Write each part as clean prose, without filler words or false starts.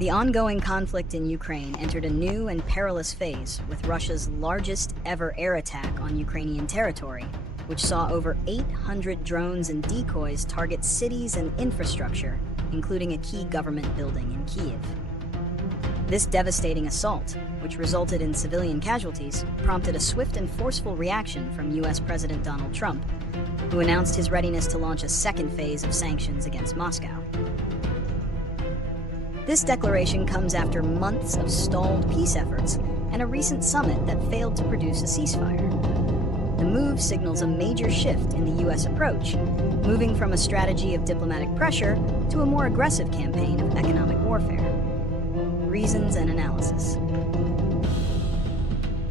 The ongoing conflict in Ukraine entered a new and perilous phase with Russia's largest ever air attack on Ukrainian territory, which saw over 800 drones and decoys target cities and infrastructure, including a key government building in Kyiv. This devastating assault, which resulted in civilian casualties, prompted a swift and forceful reaction from U.S. President Donald Trump, who announced his readiness to launch a second phase of sanctions against Moscow. This declaration comes after months of stalled peace efforts and a recent summit that failed to produce a ceasefire. The move signals a major shift in the U.S. approach, moving from a strategy of diplomatic pressure to a more aggressive campaign of economic warfare. Reasons and analysis.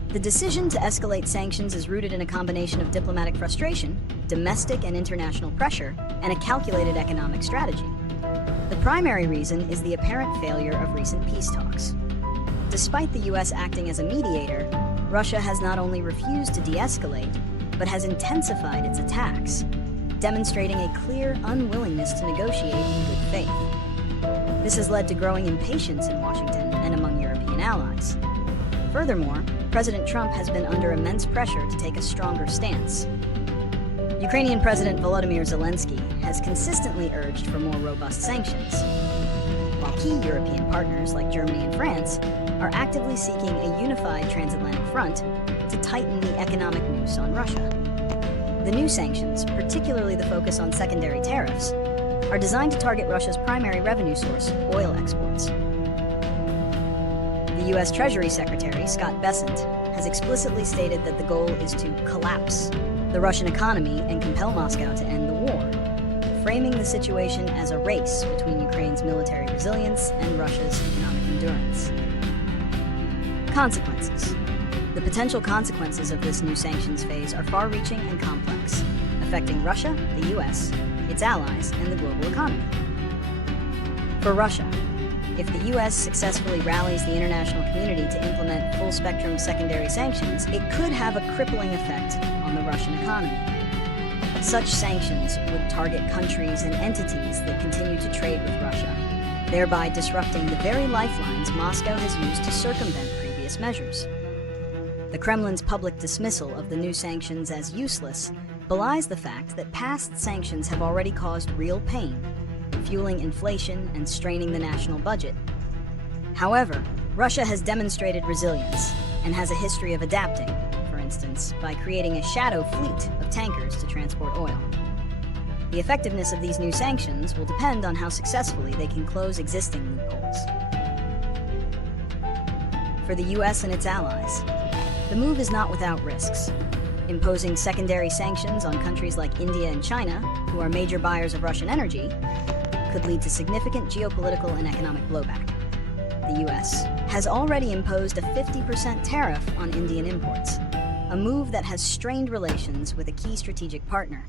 The decision to escalate sanctions is rooted in a combination of diplomatic frustration, domestic and international pressure, and a calculated economic strategy. The primary reason is the apparent failure of recent peace talks. Despite the U.S. acting as a mediator, Russia has not only refused to de-escalate, but has intensified its attacks, demonstrating a clear unwillingness to negotiate in good faith. This has led to growing impatience in Washington and among European allies. Furthermore, President Trump has been under immense pressure to take a stronger stance. Ukrainian President Volodymyr Zelensky has consistently urged for more robust sanctions, while key European partners like Germany and France are actively seeking a unified transatlantic front to tighten the economic noose on Russia. The new sanctions, particularly the focus on secondary tariffs, are designed to target Russia's primary revenue source, oil exports. The U.S. Treasury Secretary Scott Bessent has explicitly stated that the goal is to collapse the Russian economy and compel Moscow to end the war, framing the situation as a race between Ukraine's military resilience and Russia's economic endurance. Consequences. The potential consequences of this new sanctions phase are far-reaching and complex, affecting Russia, the U.S., its allies, and the global economy. For Russia, if the U.S. successfully rallies the international community to implement full-spectrum secondary sanctions, it could have a crippling effect on the Russian economy. Such sanctions would target countries and entities that continue to trade with Russia, thereby disrupting the very lifelines Moscow has used to circumvent previous measures. The Kremlin's public dismissal of the new sanctions as useless belies the fact that past sanctions have already caused real pain, fueling inflation and straining the national budget. However, Russia has demonstrated resilience and has a history of adapting, for instance, by creating a shadow fleet of tankers to transport oil. The effectiveness of these new sanctions will depend on how successfully they can close existing loopholes. For the U.S. and its allies, the move is not without risks. Imposing secondary sanctions on countries like India and China, who are major buyers of Russian energy, could lead to significant geopolitical and economic blowback. The U.S. has already imposed a 50% tariff on Indian imports, a move that has strained relations with a key strategic partner.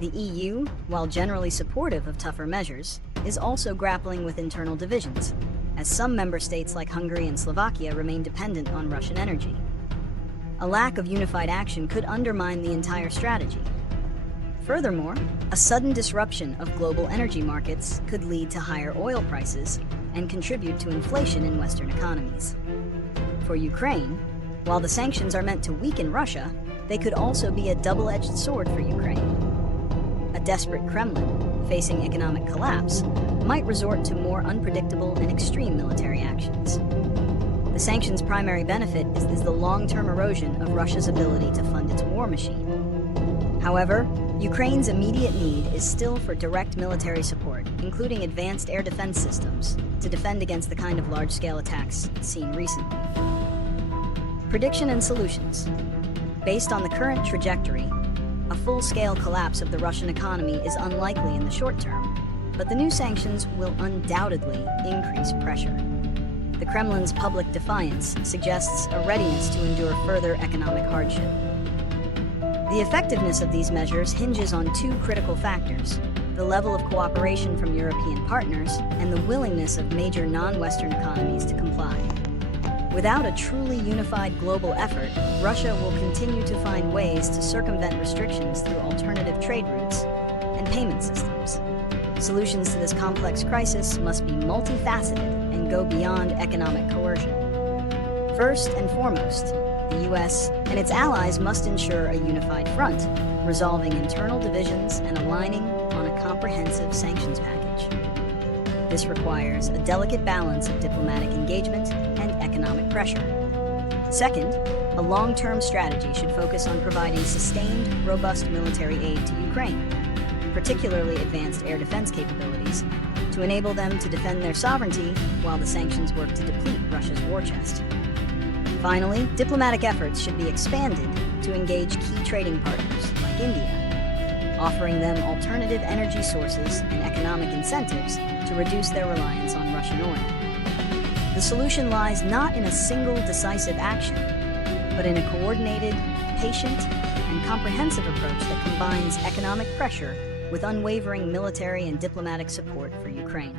The EU, while generally supportive of tougher measures, is also grappling with internal divisions, as some member states like Hungary and Slovakia remain dependent on Russian energy. A lack of unified action could undermine the entire strategy. Furthermore, a sudden disruption of global energy markets could lead to higher oil prices and contribute to inflation in Western economies. For Ukraine, while the sanctions are meant to weaken Russia, they could also be a double-edged sword for Ukraine. A desperate Kremlin, facing economic collapse, might resort to more unpredictable and extreme military actions. The sanctions' primary benefit is the long-term erosion of Russia's ability to fund its war machine. However, Ukraine's immediate need is still for direct military support, including advanced air defense systems, to defend against the kind of large-scale attacks seen recently. Prediction and solutions. Based on the current trajectory, a full-scale collapse of the Russian economy is unlikely in the short term, but the new sanctions will undoubtedly increase pressure. The Kremlin's public defiance suggests a readiness to endure further economic hardship. The effectiveness of these measures hinges on two critical factors: the level of cooperation from European partners and the willingness of major non-Western economies to comply. Without a truly unified global effort, Russia will continue to find ways to circumvent restrictions through alternative trade routes and payment systems. Solutions to this complex crisis must be multifaceted go beyond economic coercion. First and foremost, the U.S. and its allies must ensure a unified front, resolving internal divisions and aligning on a comprehensive sanctions package. This requires a delicate balance of diplomatic engagement and economic pressure. Second, a long-term strategy should focus on providing sustained, robust military aid to Ukraine, particularly advanced air defense capabilities, to enable them to defend their sovereignty while the sanctions work to deplete Russia's war chest. Finally, diplomatic efforts should be expanded to engage key trading partners like India, offering them alternative energy sources and economic incentives to reduce their reliance on Russian oil. The solution lies not in a single decisive action, but in a coordinated, patient, and comprehensive approach that combines economic pressure with unwavering military and diplomatic support for Ukraine.